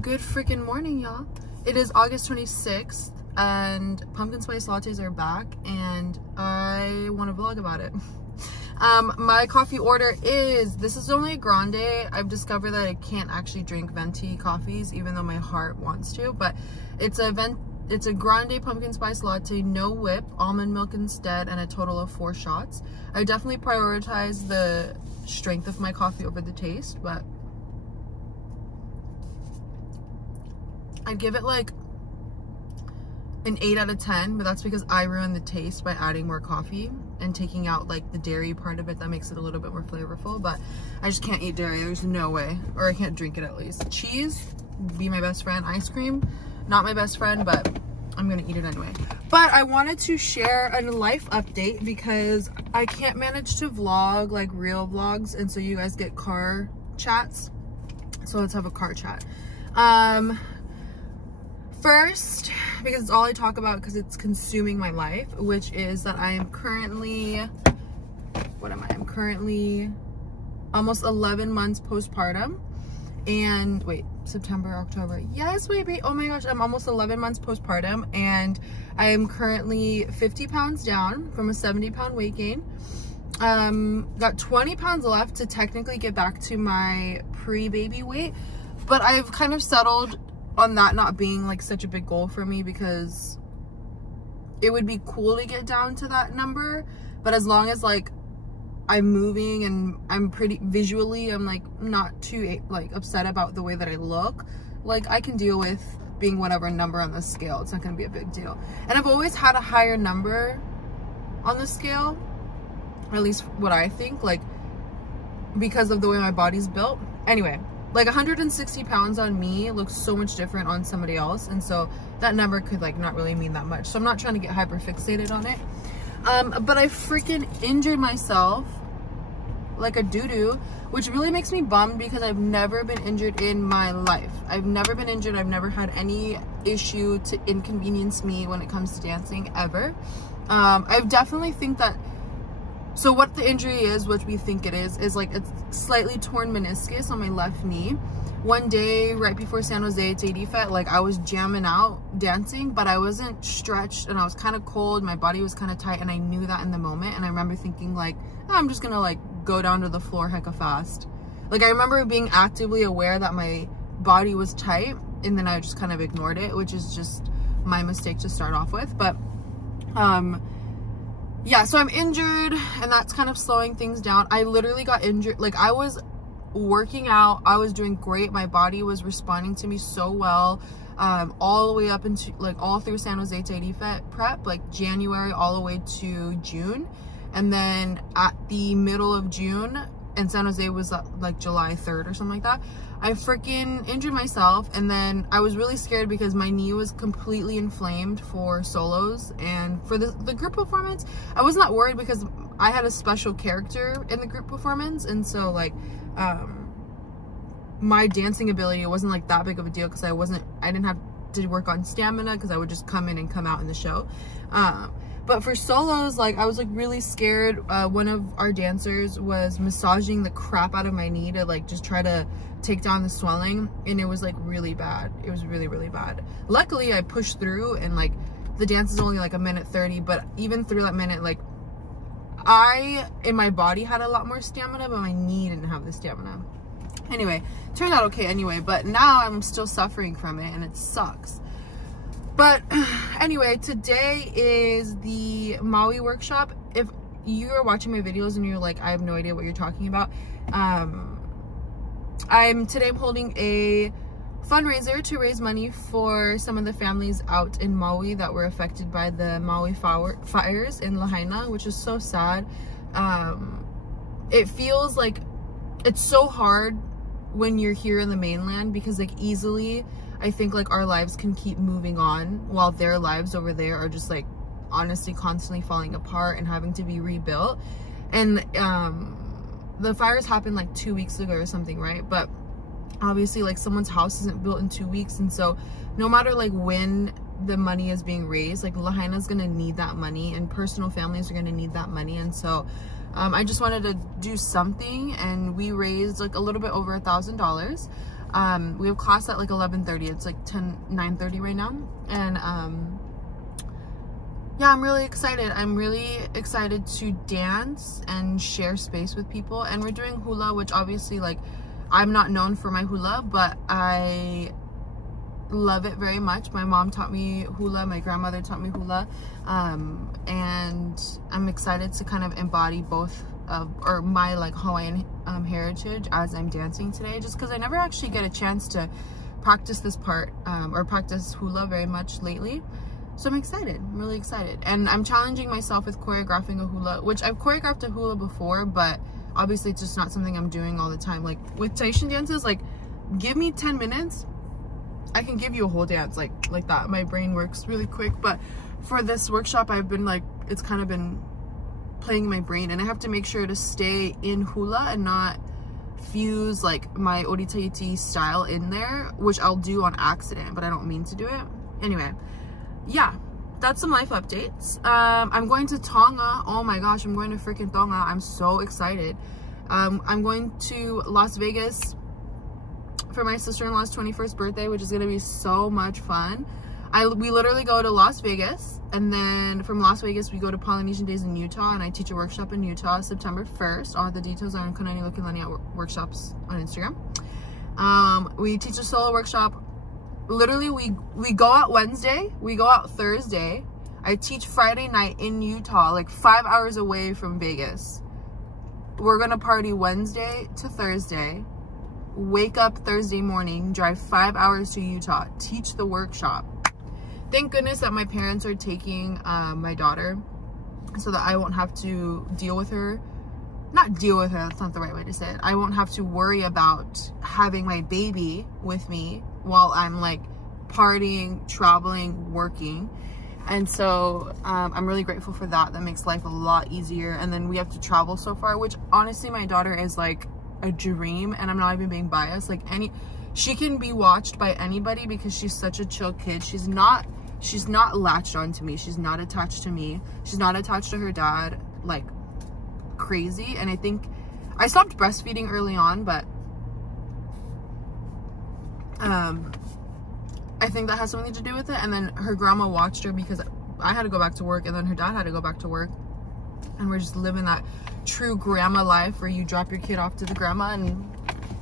Good freaking morning, y'all. It is August 26th and pumpkin spice lattes are back and I want to vlog about it. My coffee order is, this is only a grande. I've discovered that I can't actually drink venti coffees even though my heart wants to, but it's a grande pumpkin spice latte, no whip, almond milk instead, and a total of 4 shots. I definitely prioritize the strength of my coffee over the taste, but I'd give it like an 8 out of 10, but that's because I ruined the taste by adding more coffee and taking out like the dairy part of it that makes it a little bit more flavorful. But I just can't eat dairy, there's no way, or I can't drink it at least. Cheese, be my best friend. Ice cream, not my best friend, but I'm gonna eat it anyway. But I wanted to share a life update because I can't manage to vlog like real vlogs, and so you guys get car chats, so let's have a car chat. First, because it's all I talk about because it's consuming my life, which is that I am currently, what am I? I'm currently almost 11 months postpartum. And wait, September, October. Yes, baby. Oh my gosh, I'm almost 11 months postpartum and I am currently 50 pounds down from a 70-pound weight gain. Got 20 pounds left to technically get back to my pre-baby weight, but I've kind of settled on that not being like such a big goal for me because it would be cool to get down to that number, but as long as like I'm moving and I'm pretty visually, I'm like not too like upset about the way that I look, like I can deal with being whatever number on the scale. It's not gonna be a big deal. And I've always had a higher number on the scale, or at least what I think, like because of the way my body's built. Anyway, like 160 pounds on me looks so much different on somebody else, and so that number could like not really mean that much, so I'm not trying to get hyper fixated on it. But I freaking injured myself like a doo-doo, which really makes me bummed because I've never been injured in my life. I've never been injured. I've never had any issue to inconvenience me when it comes to dancing ever. I definitely think that, so what the injury is, what we think it is like a slightly torn meniscus on my left knee. One day right before San Jose TDFet, like I was jamming out dancing, but I wasn't stretched and I was kind of cold. My body was kind of tight and I knew that in the moment. And I remember thinking like, oh, I'm just gonna like go down to the floor hecka fast. Like I remember being actively aware that my body was tight and then I just kind of ignored it, which is just my mistake to start off with. But yeah, so I'm injured and that's kind of slowing things down. I literally got injured, like I was working out, I was doing great, my body was responding to me so well, all the way up into like all through San Jose TDFet prep, like January all the way to June. And then at the middle of June, and San Jose was like July 3rd or something like that, I freaking injured myself. And then I was really scared because my knee was completely inflamed for solos, and for the group performance I was not worried because I had a special character in the group performance, and so like my dancing ability wasn't like that big of a deal because I didn't have to work on stamina because I would just come in and come out in the show. But for solos, like I was like really scared. One of our dancers was massaging the crap out of my knee to like just try to take down the swelling, and it was like really bad. It was really, really bad. Luckily I pushed through, and like the dance is only like 1:30, but even through that minute, like I in my body had a lot more stamina, but my knee didn't have the stamina. Anyway, turned out okay anyway, but now I'm still suffering from it and it sucks. But anyway, today is the Maui workshop. If you are watching my videos and you're like, I have no idea what you're talking about, I'm holding a fundraiser to raise money for some of the families out in Maui that were affected by the Maui fires in Lahaina, which is so sad. It feels like it's so hard when you're here in the mainland because like easily I think like our lives can keep moving on while their lives over there are just like honestly constantly falling apart and having to be rebuilt. And the fires happened like 2 weeks ago or something, right? But obviously like someone's house isn't built in 2 weeks, and so no matter like when the money is being raised, like Lahaina's gonna need that money and personal families are gonna need that money. And so I just wanted to do something, and we raised like a little bit over $1,000. We have class at like 11:30. It's like 9:30 right now. And yeah, I'm really excited. I'm really excited to dance and share space with people. And we're doing hula, which obviously, like, I'm not known for my hula, but I love it very much. My mom taught me hula, my grandmother taught me hula, and I'm excited to kind of embody both of, or my like Hawaiian heritage as I'm dancing today, just because I never actually get a chance to practice this part or practice hula very much lately. So I'm excited. I'm really excited. And I'm challenging myself with choreographing a hula, which I've choreographed a hula before, but obviously it's just not something I'm doing all the time. Like with Tahitian dances, like give me 10 minutes, I can give you a whole dance like that. My brain works really quick. But for this workshop, I've been like, it's kind of been playing in my brain, and I have to make sure to stay in hula and not fuse like my Ori Tahiti style in there, which I'll do on accident, but I don't mean to do it. Anyway, yeah, that's some life updates. I'm going to Tonga. Oh my gosh, I'm going to freaking Tonga. I'm so excited. I'm going to Las Vegas for my sister-in-law's 21st birthday, which is gonna be so much fun. We literally go to Las Vegas, and then from Las Vegas we go to Polynesian Days in Utah, and I teach a workshop in Utah September 1st. All the details are on Kanani, Lokelani workshops on Instagram. We teach a solo workshop. Literally we go out Wednesday, we go out Thursday. I teach Friday night in Utah, like 5 hours away from Vegas. We're gonna party Wednesday to Thursday, wake up Thursday morning, drive 5 hours to Utah, teach the workshop. Thank goodness that my parents are taking my daughter, so that I won't have to deal with her. Not deal with her, that's not the right way to say it. I won't have to worry about having my baby with me while I'm like partying, traveling, working. And so I'm really grateful for that. That makes life a lot easier. And then we have to travel so far, which honestly my daughter is like a dream, and I'm not even being biased. Like she can be watched by anybody because she's such a chill kid. She's not latched onto me. She's not attached to me. She's not attached to her dad like crazy. And I think I stopped breastfeeding early on, but I think that has something to do with it. And then her grandma watched her because I had to go back to work, and then her dad had to go back to work, and we're just living that true grandma life where you drop your kid off to the grandma and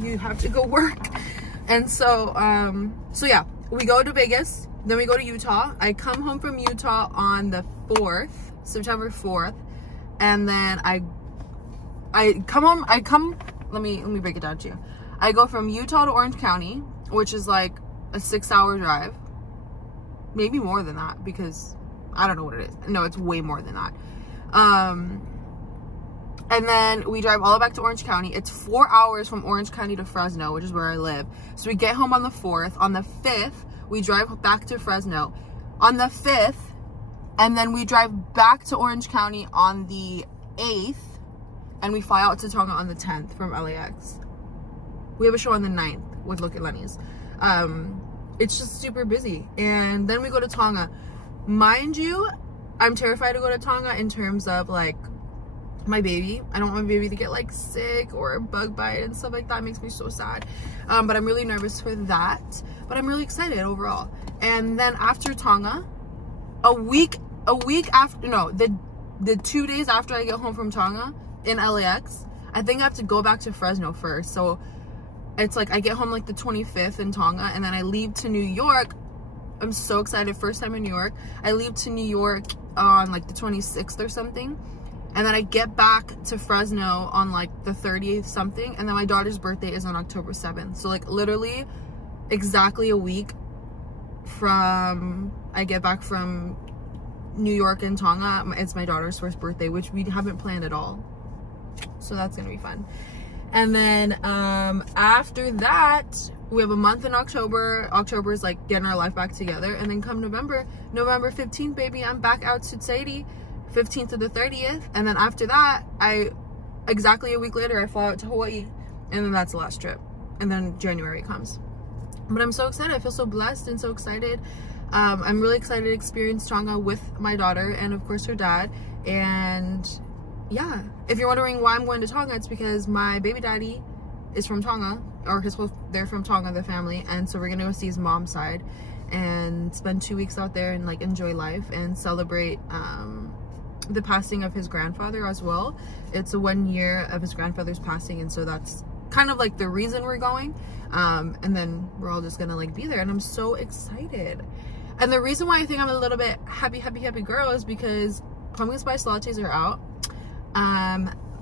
you have to go work. And so so yeah, we go to Vegas, then we go to Utah. I come home from Utah on the 4th, September 4th, and then I come let me break it down to you. I go from Utah to Orange County, which is like a 6-hour drive, maybe more than that, because I don't know what it is. No, it's way more than that. And then we drive all the way back to Orange County. It's 4 hours from Orange County to Fresno, which is where I live. So we get home on the 4th. On the 5th, we drive back to Fresno. On the 5th, and then we drive back to Orange County on the 8th, and we fly out to Tonga on the 10th from LAX. We have a show on the 9th with Lokelani's. It's just super busy. And then we go to Tonga. Mind you, I'm terrified to go to Tonga in terms of like my baby. I don't want my baby to get like sick or a bug bite and stuff like that. It makes me so sad. But I'm really nervous for that. But I'm really excited overall. And then after Tonga, a week after, no, the 2 days after I get home from Tonga in LAX, I think I have to go back to Fresno first. So it's like I get home like the 25th in Tonga, and then I leave to New York. I'm so excited, first time in New York. I leave to New York on like the 26th or something, and then I get back to Fresno on like the 30th something, and then my daughter's birthday is on October 7th. So like literally exactly a week from I get back from New York and Tonga, it's my daughter's first birthday, which we haven't planned at all. So that's gonna be fun. And then after that, we have a month in October. October is like getting our life back together. And then come November 15th, baby, I'm back out to Tahiti, 15th to the 30th. And then after that, exactly a week later, I fly out to Hawaii. And then that's the last trip. And then January comes. But I'm so excited. I feel so blessed and so excited. I'm really excited to experience Tonga with my daughter and of course her dad. And yeah, if you're wondering why I'm going to Tonga, it's because my baby daddy is from Tonga, or his whole, they're from Tonga, the family, and so we're gonna go see his mom's side and spend 2 weeks out there and like enjoy life and celebrate the passing of his grandfather as well. It's 1 year of his grandfather's passing, and so that's kind of like the reason we're going. And then we're all just gonna like be there, and I'm so excited. And the reason why I think I'm a little bit happy girl is because pumpkin spice lattes are out.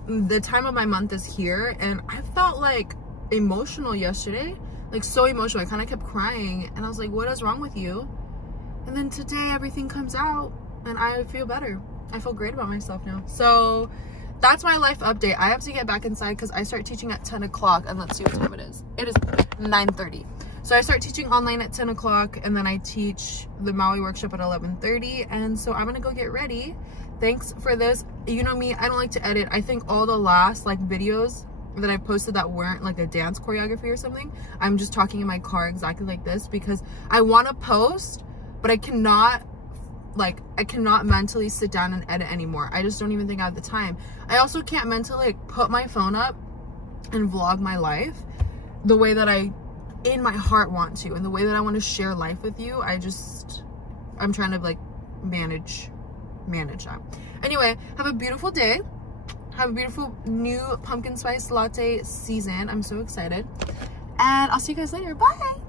The time of my month is here, and I felt like emotional yesterday, like so emotional. I kind of kept crying, and I was like, what is wrong with you? And then today everything comes out and I feel better. I feel great about myself now. So that's my life update. I have to get back inside because I start teaching at 10 o'clock, and let's see what time it is. It is 9:30. So I start teaching online at 10 o'clock, and then I teach the Maui workshop at 11:30. And so I'm gonna go get ready. Thanks for this. You know me, I don't like to edit. I think all the last like videos that I posted that weren't like a dance choreography or something, I'm just talking in my car exactly like this because I want to post, but I cannot mentally sit down and edit anymore. I just don't even think I have the time. I also can't mentally like put my phone up and vlog my life the way that I in my heart want to, and the way that I want to share life with you. I'm trying to like manage that. Anyway, have a beautiful day. Have a beautiful new pumpkin spice latte season. I'm so excited, and I'll see you guys later. Bye.